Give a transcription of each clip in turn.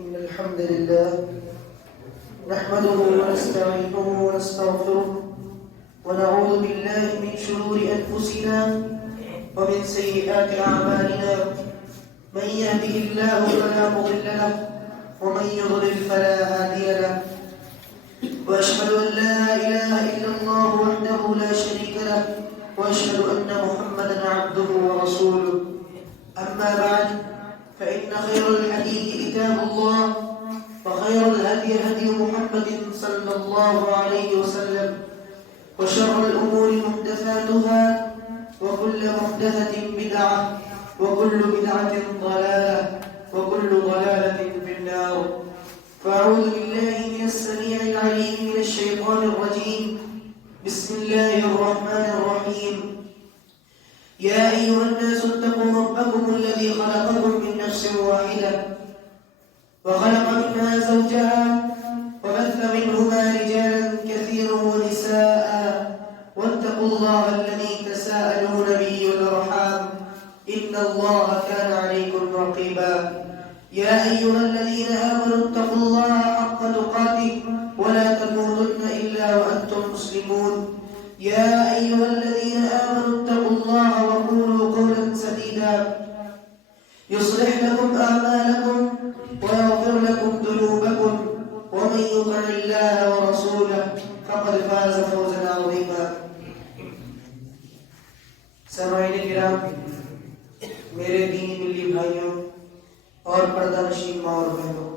إن الحمد لله نحمده ونستعينه ونستغفره ونعوذ بالله من شرور أنفسنا ومن سيئات أعمالنا من يهده الله فلا مضل له ومن يضلل فلا هادي له وأشهد أن لا إله إلا الله وحده لا شريك له وأشهد أن محمدا عبده ورسوله أما بعد فإن خير الحديث كتاب الله وخير الهدي هدي محمد صلى الله عليه وسلم وشر الأمور محدثاتها وكل محدثة بدعة وكل بدعة ضلالة وكل ضلالة في النار. فأعوذ بالله من السميع العليم من الشيطان الرجيم. بسم الله الرحمن الرحيم. يا أيها الناس اتقوا ربكم الذي خلقكم من نفس واحدة وخلق منها زوجها وبث منهما رجالا كثيرا ونساء واتقوا الله الذي تساءلون به والأرحام إن الله كان عليكم رقيبا. يا أيها الذين آمنوا اتقوا الله حق تقاته ولا تموتن إلا وأنتم مسلمون. يا أيها الذين آمنوا اتقوا الله وقولوا قولا سديدا يصلح لكم أعمالكم ويغفر لكم ذنوبكم ومن يطع الله ورسوله فقد فاز فوزا عظيما. سامعین کرام، میرے دینی ملی بھائیوں اور پردہ نشین ماں اور بہنوں،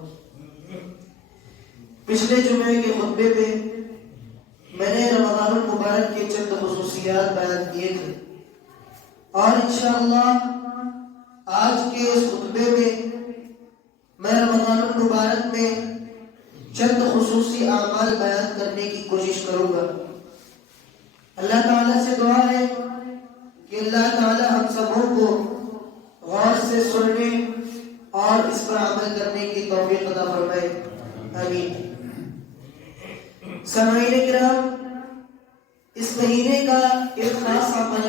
پچھلے جمعے کے خطبے میں میں نے رمضان المبارک کے چند خصوصیات بیان کیے تھے، اور انشاءاللہ آج کے اس خطبے میں میں رمضان المبارک میں چند خصوصی اعمال بیان کرنے کی کوشش کروں گا. اللہ تعالیٰ سے دعا ہے کہ اللہ تعالیٰ ہم سبوں کو غور سے سننے اور اس پر عمل کرنے کی توفیق عطا فرمائے. آمین. سامعین کرام، اس مہینے کا ایک خاص عمل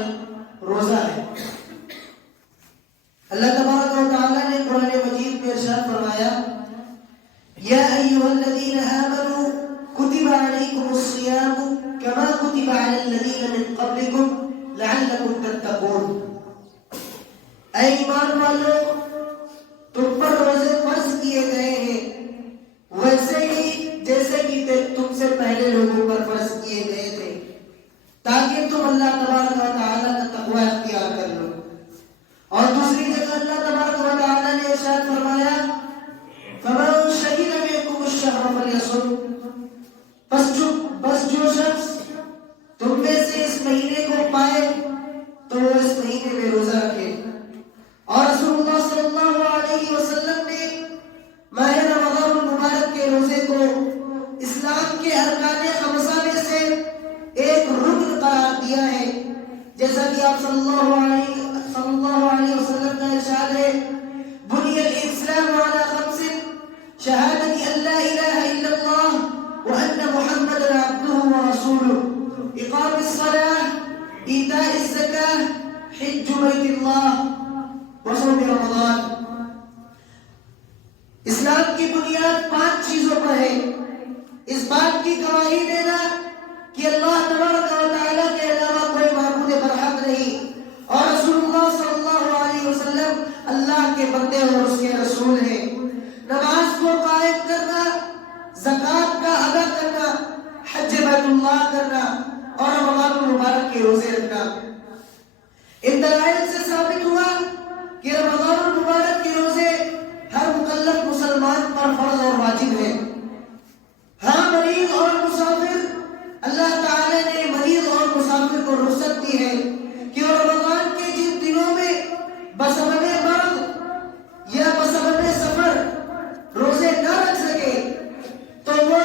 روزہ ہے. اللہ تبارک و تعالیٰ نے قرآن مجید میں ارشاد فرمایا، یا ایھا الذین آمنوا کتب علیکم الصیام کما کتب علی الذین من قبلکم لعلکم تتقون. اے ایمان والو، تم پر روزے فرض کیے گئے ہیں ویسے ہی جیسے کہ تم سے پہلے لوگوں پر فرض کیے گئے تھے، تاکہ تم اللہ تبارک و تعالیٰ کا تقوی اختیار کر لو. اور دوسری جگہ اللہ تبارک و تعالیٰ نے ارشاد فرمایا، فَمَنْ شَهِدَ مِنْكُمُ الشَّهْرَ فَلْيَصُمْ. بس جو شخص تم میں سے اس مہینے کو پائے تو وہ اس مہینے میں روزہ رکھے. اور رسول اللہ صلی اللہ علیہ وسلم نے ماہ رمضان المبارک کے روزے کو اسلام کے ارکان خمسہ میں سے ایک رکن قرار دیا ہے، جیسا کہ آپ صلی اللہ علیہ وسلم کا ارشاد ہے، بنی الاسلام علی خمس شہادت ان لا الہ الا اللہ وان محمد عبدہ ورسولہ اقام الصلاۃ ایتاء الزکاۃ حج بیت اللہ وصوم رمضان. اسلام کی بنیاد 5 چیزوں پر ہے. اس بات کی گواہی دینا کہ اللہ تبارک و تعالیٰ کے علاوہ کوئی معبود برحق نہیں، اور رسول اللہ صلی اللہ علیہ وسلم اللہ کے بندے اور اس کے رسول ہیں. نماز کو قائم کرنا، زکوٰۃ کا ادا کرنا، حج بیت اللہ کرنا اور رمضان المبارک کے روزے رکھنا. ان دلائل سے ثابت ہوا کہ رمضان المبارک کے روزے ہر مکلف مسلمان پر فرض اور واجب ہے. ہاں، مریض اور مسافر، اللہ تعالی نے مریض اور مسافر کو رخصت دی ہے کہ وہ رمضان کے جن دنوں میں بسبب مرض یا بسبب سفر روزے نہ رکھ سکے تو وہ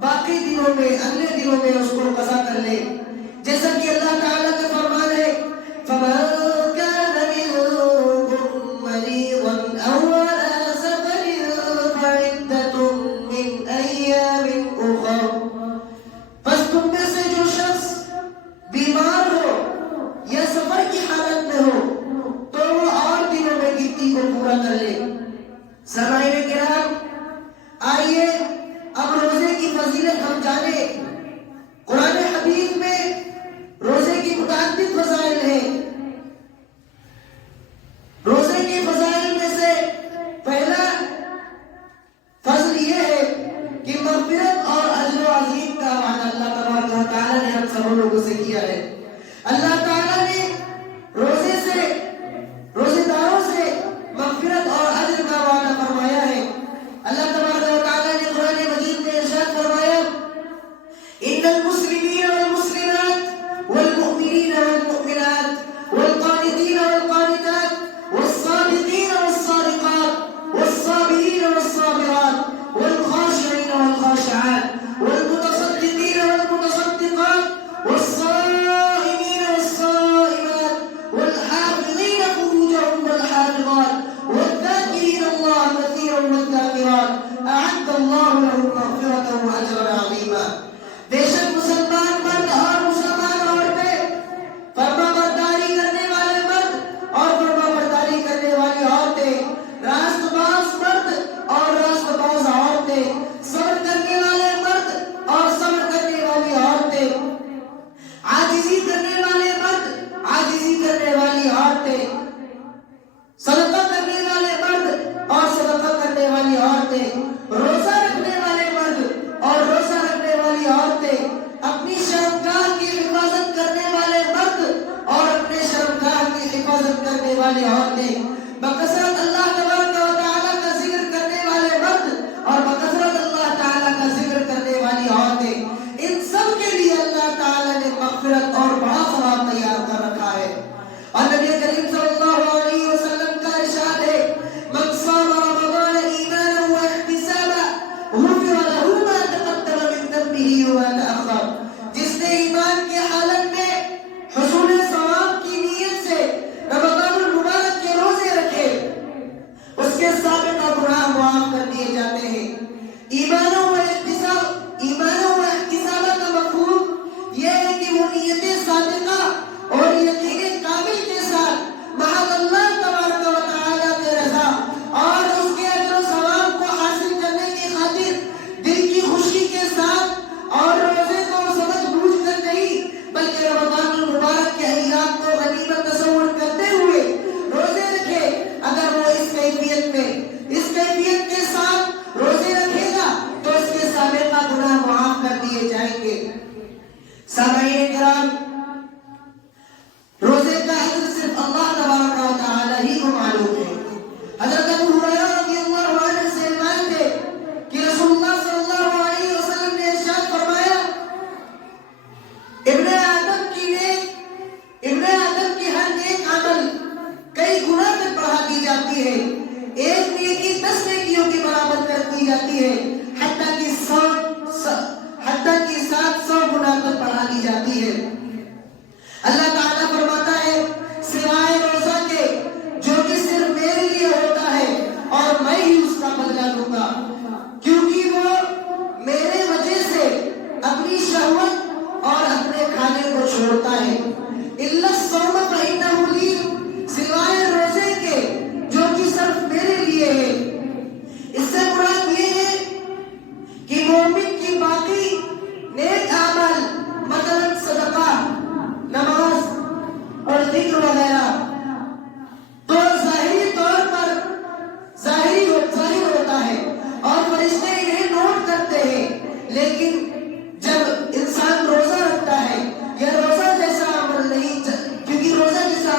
باقی دنوں میں، اگلے دنوں میں اس کو قضا کر لے. جیسا کہ اللہ تعالیٰ کا فرمان ہے، فَمَنْ كَانَ مِنْكُمْ مَرِيضًا أَوْ عَلَى سَفَرٍ فَعِدَّةٌ مِّنْ أَيَّامٍ أُخَرَ. بس تم میں سے جو شخص بیمار ہو یا سفر کی حالت میں ہو تو وہ اور دنوں میں گنتی کو پورا کر لے. سامعین کرام، فضیلت ہم جانے. قرآن حدیث میں روزے کی متعدد فضائل ہیں. روزے کے فضائل میں سے پہلا فضل یہ ہے کہ مغفرت اور اجر عظیم کا وعدہ اللہ تبارک و تعالیٰ نے ہم سب لوگوں سے کیا ہے. اللہ تعالیٰ نے روزے داروں سے مغفرت اور اجر کا وعدہ فرمایا ہے. اللہ تبارک و تعالیٰ نے قرآن مجید میں ارشاد فرمایا ان المسلمین والمسلمات والمؤمنین والمؤمنات والقانتین والقانتات والصادقین والصادقات والصابرین والصابرات والخاشعین والخاشعات والمتصدقین والمتصدقات والصائمین والصائمات والحافظین فروجهم والحافظات والذاكرين الله كثيرا والذاكرات اعد الله لهم مغفرة واجرا عظيما. بے شک مسلمان مرد اور مسلمان عورتیں، فرما برداری کرنے والے مرد اور فرما برداری کرنے والی عورتیں، راست باز مرد اور راست باز عورتیں، صبر کرنے والے مرد اور صبر کرنے والی عورتیں، عاجزی کرنے والے مرد، عاجزی کرنے والی عورتیں، صدقہ کرنے والے مرد اور صدقہ کرنے والی عورتیں، روزہ رکھنے والے مرد اور روزہ رکھنے والی عورتیں، اپنی شرمگاہ کی حفاظت کرنے والے مرد اور اپنے شرمگاہ کی حفاظت کرنے والی عورتیں، بکثرت اللہ تبارک و تعالیٰ کا ذکر کرنے والے مرد اور بکثرت اللہ تعالیٰ کا ذکر کرنے والی عورتیں، ان سب کے لیے اللہ تعالیٰ نے مغفرت اور بڑا ثواب تیار کر رکھا ہے. اور نبی کریم صلی اللہ علیہ وسلم کا ارشاد ہے من صام رمضان ایمانا واحتسابا غفر له ما تقدم من ذنبه وما تأخر. جس نے ایمان کی حالت میں حصول ثواب کی نیت سے رمضان المبارک کے روزے رکھے اس کے سابقہ گناہ معاف کر دیے جاتے ہیں. ایمان و احتساب کا مفہوم یہ ہے کہ وہ نیت صادقہ اور یقین کامل کے ساتھ محض اللہ تبارک و تعالیٰ کے رضا اور اس کے اجر و ثواب کو حاصل کرنے کی خاطر دل کی خوشی کے ساتھ اور روزے کو سمجھ بوجھ کر نہیں بلکہ رمضان المبارک کے ایام کو غنیمت تصور کرتے ہوئے روزے رکھے. اگر وہ اس کیفیت کے ساتھ روزے رکھے گا تو اس کے سابقہ گناہ معاف کر دیے جائیں گے. سامعین کرام، روزے کا اجر صرف اللہ تبارک و تعالیٰ ہی کو معلوم ہے. حضرت ابو ہریرہ رضی اللہ عنہ سے روایت ہے کہ رسول اللہ صلی اللہ علیہ وسلم نے ارشاد فرمایا ابن آدم کی ہر نیک عمل کئی گنا تک بڑھا دی جاتی ہے. ایک نیکی 10 نیکیوں کے برابر کر دی جاتی ہے، حتیٰ کہ 700 گنا تک بڑھا دی جاتی ہے. اللہ تعالیٰ فرماتا ہے سوائے روزہ کے جو کہ صرف میرے لیے ہوتا ہے اور میں ہی اس کا بدلہ دوں گا، کیونکہ وہ میرے وجہ سے اپنی شہوت اور اپنے کھانے کو چھوڑتا ہے. الا الصوم فإنه لي، سوائے روزے کے جو کہ صرف میرے لیے ہے. اس سے مراد یہ ہے کہ مومن کی باقی نیک اعمال مثلا صدقہ، نماز اور ذکر وغیرہ تو ظاہری طور پر ظاہر ہوتا ہے اور فرشتے انہیں نوٹ کرتے ہیں، لیکن جب انسان روزہ رکھتا ہے یا روزہ جیسا عمل نہیں، کیونکہ روزہ جیسا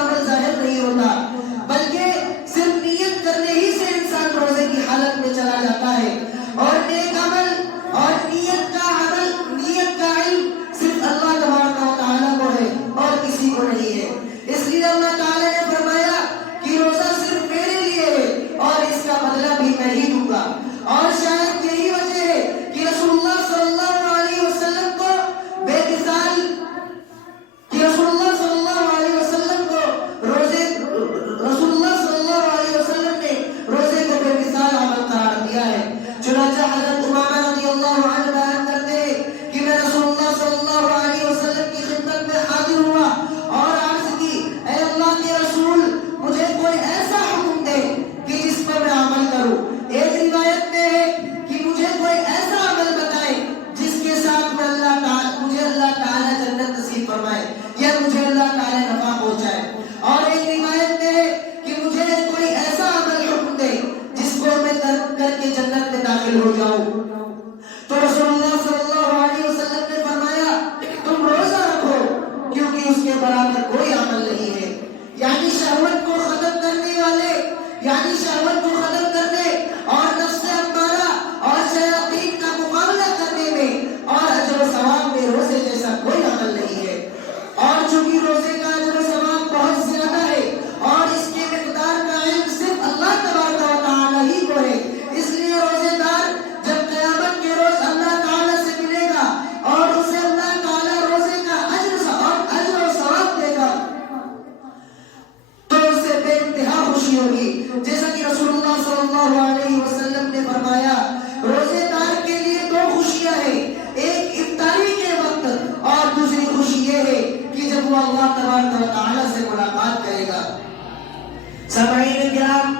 سامعین کرام،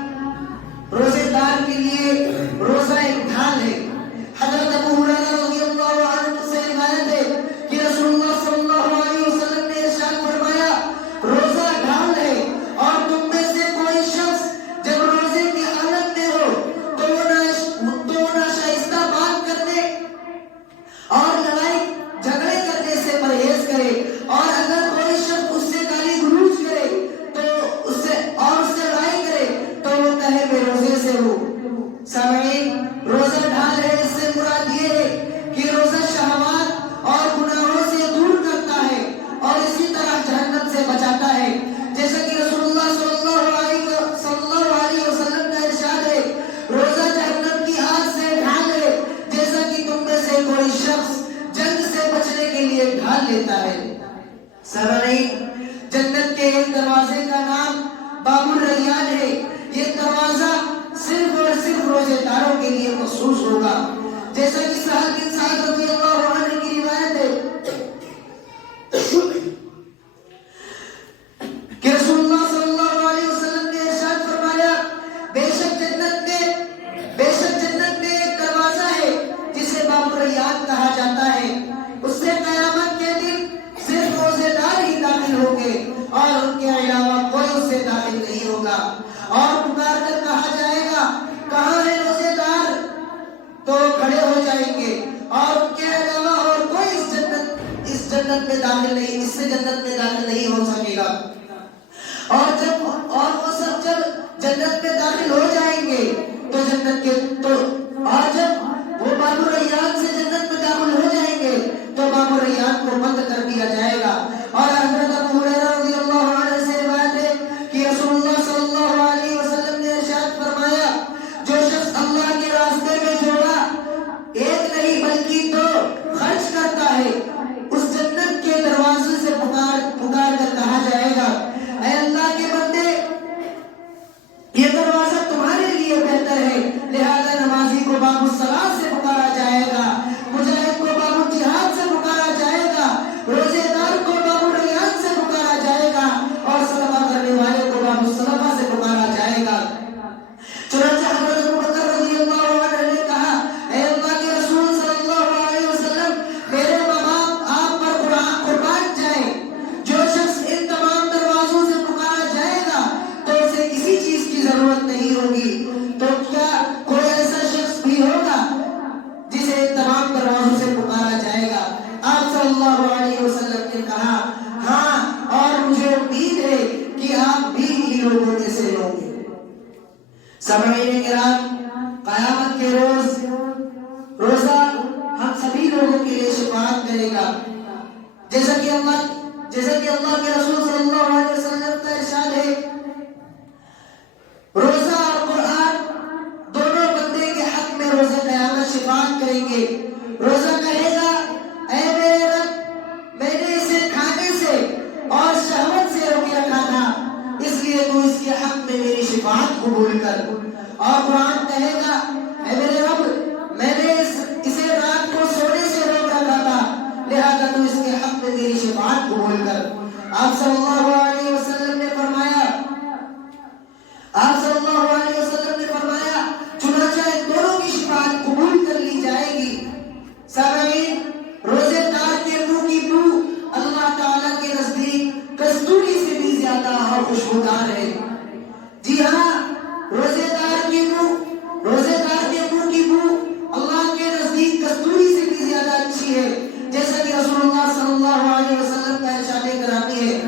روزے دار کے لیے روزہ ایک ڈھال ہے۔ حضرت ابو ہریرہ رضی اللہ عنہ سے روایت ہے کہ رسول اللہ صلی اللہ علیہ وسلم نے ارشاد فرمایا، روزہ ڈھال ہے اور تم میں سے کوئی شخص جب روزے کی حالت میں ہو تو وہ ناشائستہ بات کرنے اور لڑائی جھگڑے کرنے سے پرہیز کرے، اور اگر کوئی شخص اس سے گالی گلوچ کرے تو اس سے لڑائی کرے تو وہ کہے میں روزے سے ہوں۔ سامعین، روزہ ڈھال ہے، اس سے مراد یہ ہے کہ روزہ شہوات اور گناہوں سے دور کرتا ہے اور اسی طرح جہنم سے بچاتا ہے، جیسا کہ رسول اللہ صلی اللہ علیہ وسلم کا ارشاد ہے، روزہ جہنم کی آگ سے ڈھال ہے، جیسا کہ تم میں سے کوئی شخص جنگ سے بچنے کے لیے ڈھال لیتا ہے۔ سامعین، جنت کے ایک دروازے کا نام باب الریان ہے۔ یہ دروازہ صرف اور صرف روزے داروں کے لیے مخصوص ہوگا، جیسا کہ سہل بن سعد رضی اللہ عنہ کی روایت ہے کہ رسول اللہ صلی اللہ علیہ وسلم نے ارشاد فرمایا، بے شک جنت میں ایک دروازہ ہے جسے باب الریان کہا جاتا ہے، اس سے قیامت کے دن صرف روزے دار ہی داخل ہوں گے اور ان کے علاوہ کوئی اس سے داخل نہیں ہوگا، اور پکار کر کہا جائے گا کہاں ہے روزے دار، تو کھڑے ہو جائیں گے، اور ان کے علاوہ اور کوئی اس جنت میں داخل نہیں، اس سے جنت میں داخل نہیں ہو سکے گا۔ اور وہ سب جب جنت میں داخل ہو جائیں گے تو جب وہ باب الریان سے جنت میں داخل ہو جائیں گے تو باب الریان کو بند کر دیا جائے گا۔ اور حضرت ابو ہریرہ رضی اللہ عنہ سے روایت ہے کہ رسول اللہ صلی اللہ علیہ وسلم نے ارشاد فرمایا، جو شخص اللہ کے راستے میں جوڑا ایک نہیں بلکہ دو خرچ کرتا ہے، اس جنت کے دروازے سے پکار کر کہا جائے گا، اے اللہ کے بندے، یہ دروازہ تمہارے لیے بہتر ہے، لہذا نمازی کو باب الصلاۃ سے پکارا جائے گا، مجاہد کو باب الجہاد سے پکارا جائے گا، روزے دار کو باب الریان سے پکارا جائے گا، اور صدقہ کرنے والے کو باب الصدقہ سے پکارا جائے گا۔ چنانچہ حضرت ابو بکر رضی اللہ عنہ نے کہا، اے اللہ کے رسول صلی اللہ علیہ وسلم، میرے ماں باپ آپ پر قربان جائیں، جو شخص ان تمام دروازوں سے پکارا جائے گا تو اسے کسی چیز کی ضرورت نہیں ہوگی، تو کیا کوئی ایسا شخص بھی ہوگا جسے ان تمام دروازوں سے پکارا جائے گا؟ آپ صلی اللہ علیہ وسلم نے کہا، ہاں، اور مجھے امید ہے کہ آپ بھی انہی لوگوں میں سے ہوں گے۔ سامعین کرام، قیامت کے روز روزہ ہم سبھی لوگوں کے لیے شفاعت کرے گا، جیسا کہ اللہ کے رسول صلی اللہ علیہ وسلم کا ارشاد ہے، روزہ اور قرآن دونوں بندے کے حق میں روز قیامت شفاعت کریں گے۔ روزہ کہے گا، اے میرے رب، میں نے اسے کھانے سے اور شہوت سے روک رکھا تھا، اس لیے تو اس کے حق میں میری شفاعت قبول کر۔ اور قرآن کہے گا، اے میرے رب، میں نے اسے رات کو سونے سے روک رکھا تھا، لہذا تو اس کے حق میں میری شفاعت قبول کر۔ آپ صلی اللہ علیہ وسلم نے فرمایا، چنانچہ ان دونوں کی شفاعت قبول کر لی جائے گی۔ سامعین، روزے دار کے منہ کی بو اللہ تعالیٰ کے نزدیک کستوری سے بھی زیادہ اور خوشبودار ہے۔ جی ہاں، روزے دار کے منہ کی بو اللہ کے نزدیک کستوری سے بھی زیادہ اچھی ہے، جیسا کہ رسول اللہ صلی اللہ علیہ وسلم کا ارشاد گرامی ہے،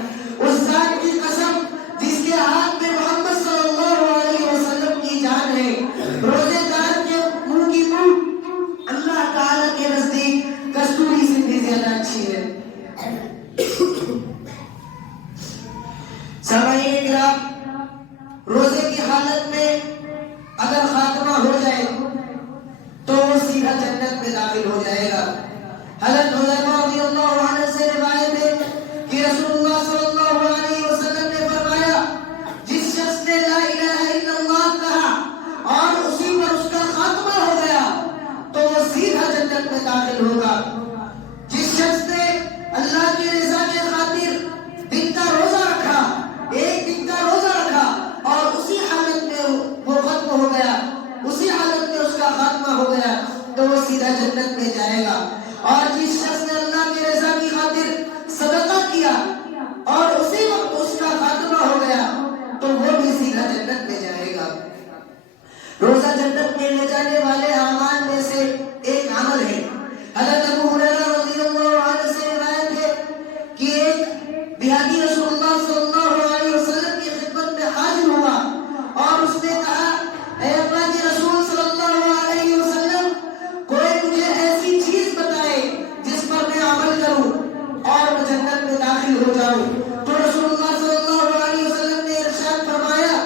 اور جس شخص نے اللہ کی رضا کی خاطر صدقہ کیا اور اسی وقت اس کا خاتمہ ہو گیا تو وہ بھی سیدھا جنت میں جائے گا۔ روزہ جنت میں لے جانے والے اعمال میں سے ایک عمل ہے۔ حضرت ابو ہریرہ رضی اللہ عنہ سے روایت ہے کہ ایک دیہاتی رسول اللہ صلی اللہ علیہ وسلم کی خدمت میں حاضر ہوا اور اس نے کہا، اے اللہ کے رسول صلی اللہ علیہ وسلم، کوئی مجھے ایسی چیز بتائے جس پر میں عمل کروں اور میں جنت میں داخل ہو جاؤں۔ تو رسول اللہ صلی اللہ علیہ وسلم نے ارشاد فرمایا،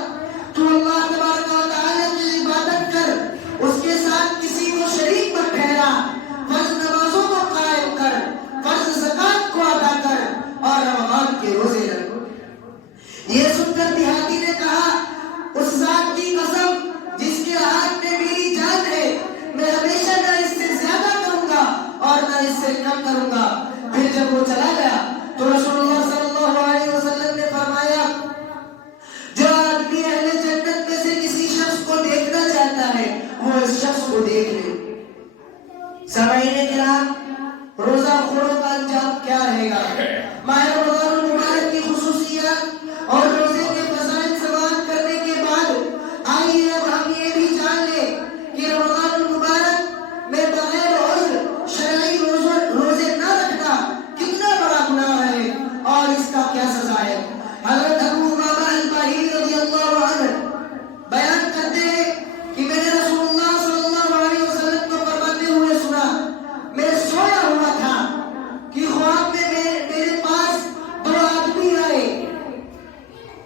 تو اللہ تبارک و تعالی کی عبادت کر، اس کے ساتھ کسی کو شریک مت ٹھہرا، فرض نمازوں کو قائم کر، فرض زکات کو ادا کر اور رمضان کے روزے رکھ۔ یہ سن کر دیہاتی نے کہا، اس ذات کی قسم جس کے ہاتھ میں میری جان ہے، میں ہمیشہ نہ اس سے زیادہ کروں گا اور نہ اس سے کم کروں گا۔ پھر جب وہ چلا گیا تو رسول اللہ صلی اللہ علیہ وسلم نے فرمایا، جو آدمی اہل جنت میں سے کسی شخص کو دیکھنا چاہتا ہے وہ اس شخص کو دیکھ لے۔ سامعین کرام، روزہ خوروں کا انجام کیا رہے گا؟ ماہ رمضان المبارک کی خصوصیات اور روزے کے فضائل سماعت کرنے کے بعد آئیے اب ہم یہ بھی جان لیں کہ رمضان المبارک میں بغیر عذر شرعی روزے نہ رکھنا کتنا بڑا گناہ ہے اور اس کا کیا سزا ہے۔ حضرت ابو امامہ الباہلی رضی اللہ عنہ بیان کرتے ہیں کہ میں نے رسول اللہ صلی اللہ علیہ وسلم کو فرماتے ہوئے سنا، میں سویا ہوا تھا کہ خواب میں میرے پاس دو آدمی آئے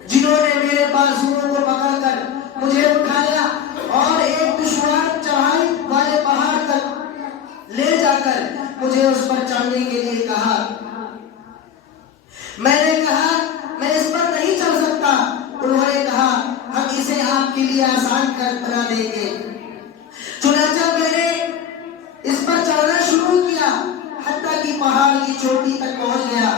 جنہوں نے میرے بازوؤں کو پکڑ کر مجھے اٹھایا اور ایک دشوار چڑھائی والے پہاڑ تک لے جا کر مجھے اس پر چڑھنے کے لیے کہا۔ میں نے کہا میں اس پر نہیں چڑھ سکتا۔ انہوں نے کہا ہم اسے آپ کے لیے آسان کر بنا دیں گے۔ چنانچہ میں نے اس پر چڑھنا شروع کیا حتیٰ کہ پہاڑ کی چوٹی تک پہنچ گیا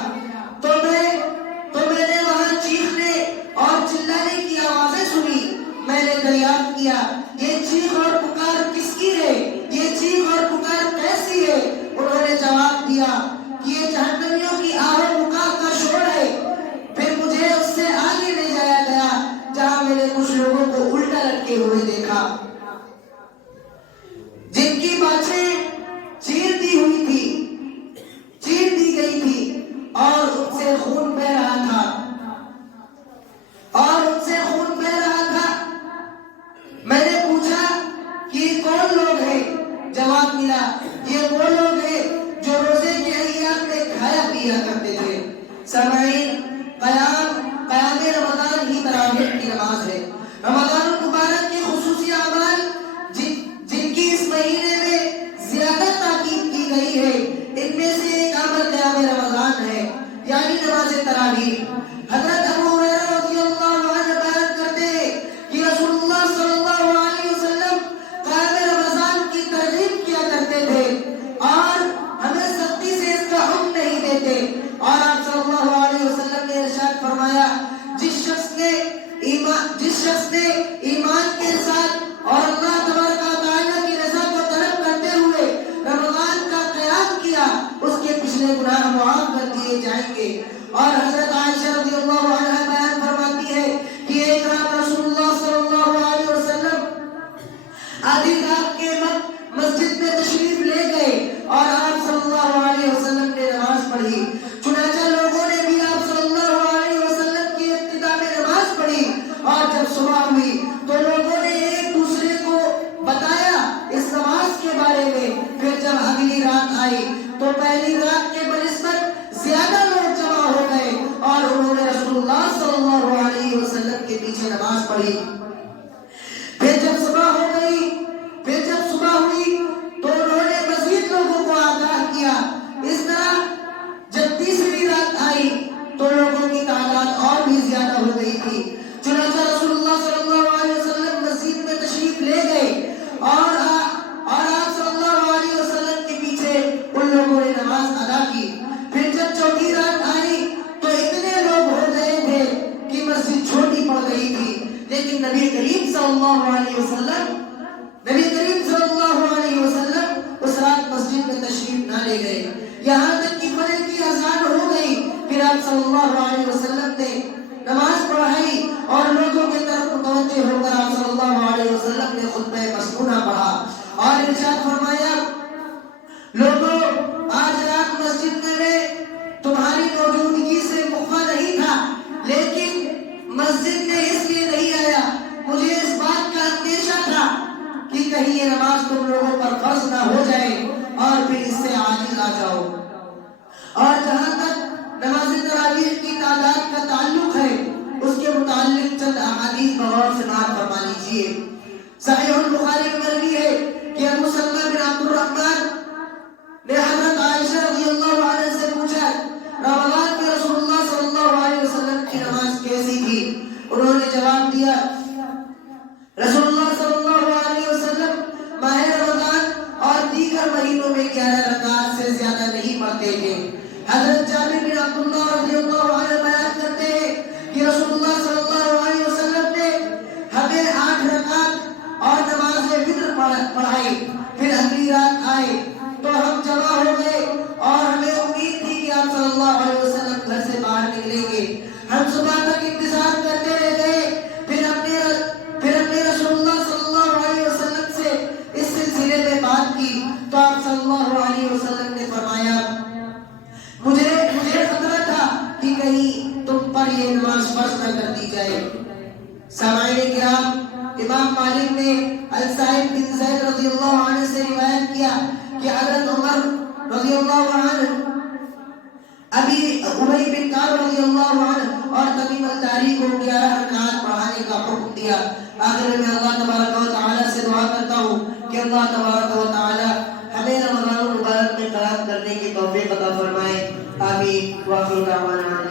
تو میں نے وہاں چیخنے اور چلانے کی آوازیں سنی۔ میں نے دریافت کیا یہ چیخ اور پکار کس کی ہے، یہ چیخ اور پکار کیسی ہے؟ انہوں نے جواب دیا کہ یہ جہنمیوں کی آہ و بکا کا شور ہے۔ پھر مجھے اس سے آگے لے جایا گیا جہاں میں نے کچھ لوگوں کو الٹا لٹکے ہوئے دیکھا جن کی باتیں چیر دی ہوئی تھی، چیر دی گئی تھی اور ان سے خون بہ رہا تھا میں نے پوچھا کہ یہ کون لوگ ہیں؟ جواب ملا یہ وہ لوگ ہیں جو روزے کے ایام میں کھایا پیا کرتے تھے۔ سامعین، قیام رمضان ہی تراویح کی نماز ہے۔ رمضان المبارک کے خصوصی اعمال جن کی اس مہینے میں زیادہ تاکید کی گئی ہے، ان میں سے ایک عمل قیام رمضان ہے، یعنی نماز تراویح۔ حضرت ابو ہریرہ رضی اللہ عنہ بیان کرتے ہیں کہ رسول اللہ صلی اللہ علیہ وسلم قیام رمضان کی ترغیب کیا کرتے تھے اور ہمیں سختی سے اس کا حکم نہیں دیتے، اور آپ صلی اللہ علیہ وسلم نے ارشاد فرمایا، جس شخص نے ایمان کے ساتھ اور اللہ تبارک و تعالی کی رضا کو طلب کرتے ہوئے رمضان کا قیام کیا، اس کے پچھلے گناہ معاف کر دیے جائیں گے۔ اور حضرت عائشہ رضی اللہ عنہ بیان فرماتی ہے کہ ایک رات رسول اللہ صلی اللہ علیہ وسلم آدھی رات کے وقت مسجد میں تشریف لے گئے اور آپ صلی اللہ علیہ وسلم نے نماز پڑھی۔ چنانچہ لوگوں نے بھی آپ صلی اللہ علیہ وسلم کی ابتدا میں نماز پڑھی، اور جب صبح ہوئی تو لوگوں نے ایک دوسرے کو بتایا اس نماز کے بارے میں۔ پھر جب اگلی رات آئی تو پہلی رات کے بنسبت زیادہ لوگ جمع ہو گئے اور انہوں نے رسول اللہ صلی اللہ علیہ وسلم کے پیچھے نماز پڑھی۔ پھر جب صبح ہوئی تو انہوں نے مزید لوگوں کو آگاہ کیا۔ اس طرح جب تیسری رات آئی تو لوگوں کی تعداد اور بھی زیادہ ہو گئی تھی۔ چنانچہ رسول اللہ صلی اللہ علیہ وسلم مسجد میں تشریف لے گئے اور آپ صلی اللہ علیہ وسلم کے پیچھے ان لوگوں نے نماز ادا کی۔ پھر جب چوتھی رات آئی تو اتنے لوگ ہو گئے تھے کہ مسجد چھوٹی پڑ گئی تھی، لیکن نبی کریم صلی اللہ علیہ وسلم اس رات مسجد میں تشریف نہ لے گئے، یہاں تک کہ فجر کی اذان ہو گئی، پھر آپ صلی اللہ علیہ وسلم نے نماز پڑھائی اور لوگوں کی طرف متوجہ ہو کر آپ صلی اللہ علیہ وسلم نے خطبہ مسنونہ پڑھا اور ارشاد فرمایا، لوگوں آج رات مسجد میں تمہاری موجودگی سے مخفا نہیں تھا، لیکن مسجد میں اس لیے نہیں آیا، مجھے اس بات کا اندیشہ تھا کہ کہیں یہ نماز تم لوگوں پر فرض نہ ہو جائے اور پھر اس سے عاجز آ جاؤ۔ اور جہاں تک نماز تراویح کی تعداد کا تعلق ہے، اس کے متعلق چند احادیث بغور سماعت فرما لیجیے۔ صحیح البخاری میں مروی ہے کہ ابو سلمہ بن عبد الرحمن نے حضرت عائشہ رضی اللہ عنہ سے پوچھا، رمضان میں رسول اللہ صلی اللہ علیہ وسلم کی نماز کیسی تھی؟ انہوں نے جواب دیا، رسول اللہ صلی اللہ علیہ وسلم ماہ رمضان اور دیگر مہینوں میں 11 رکعات سے زیادہ نہیں پڑھتے تھے۔ حضرت جابر بن عبداللہ رضی اللہ عنہ بیان کرتے ہیں کہ رسول اللہ صلی اللہ علیہ وسلم نے ہمیں 8 رکعات اور نماز فطر پڑھائی، پھر اگلی رات آئے تو ہم جمع ہو گئے اور ہمیں امید تھی کہ آپ صلی اللہ علیہ وسلم گھر سے باہر نکلیں گے، ہم صبح تک انتظار کرتے رہ گئے، پھر ہم نے رسول اللہ صلی اللہ علیہ وسلم سے اس سلسلے میں بات کی تو آپ صلی اللہ علیہ وسلم نے فرمایا، مجھے خطرہ تھا کہ کہیں تم پر یہ نماز فرض نہ کر دی جائے۔ سامعین کرام، امام مالک نے السائب بن زید رضی اللہ عنہ سے روایت کیا کہ حضرت عمر رضی اللہ عنہ، ابی ابی بن کعب رضی اللہ عنہ اور تمیم الداری کو 11 رکعات پڑھانے کا حکم دیا۔ آخر میں اللہ تبارک و تعالی سے دعا کرتا ہوں کہ اللہ تبارک و تعالی ہمیں رمضان المبارک میں قیام کرنے کی توفیق عطا فرمائے۔ آمین۔ وآخر دعوانا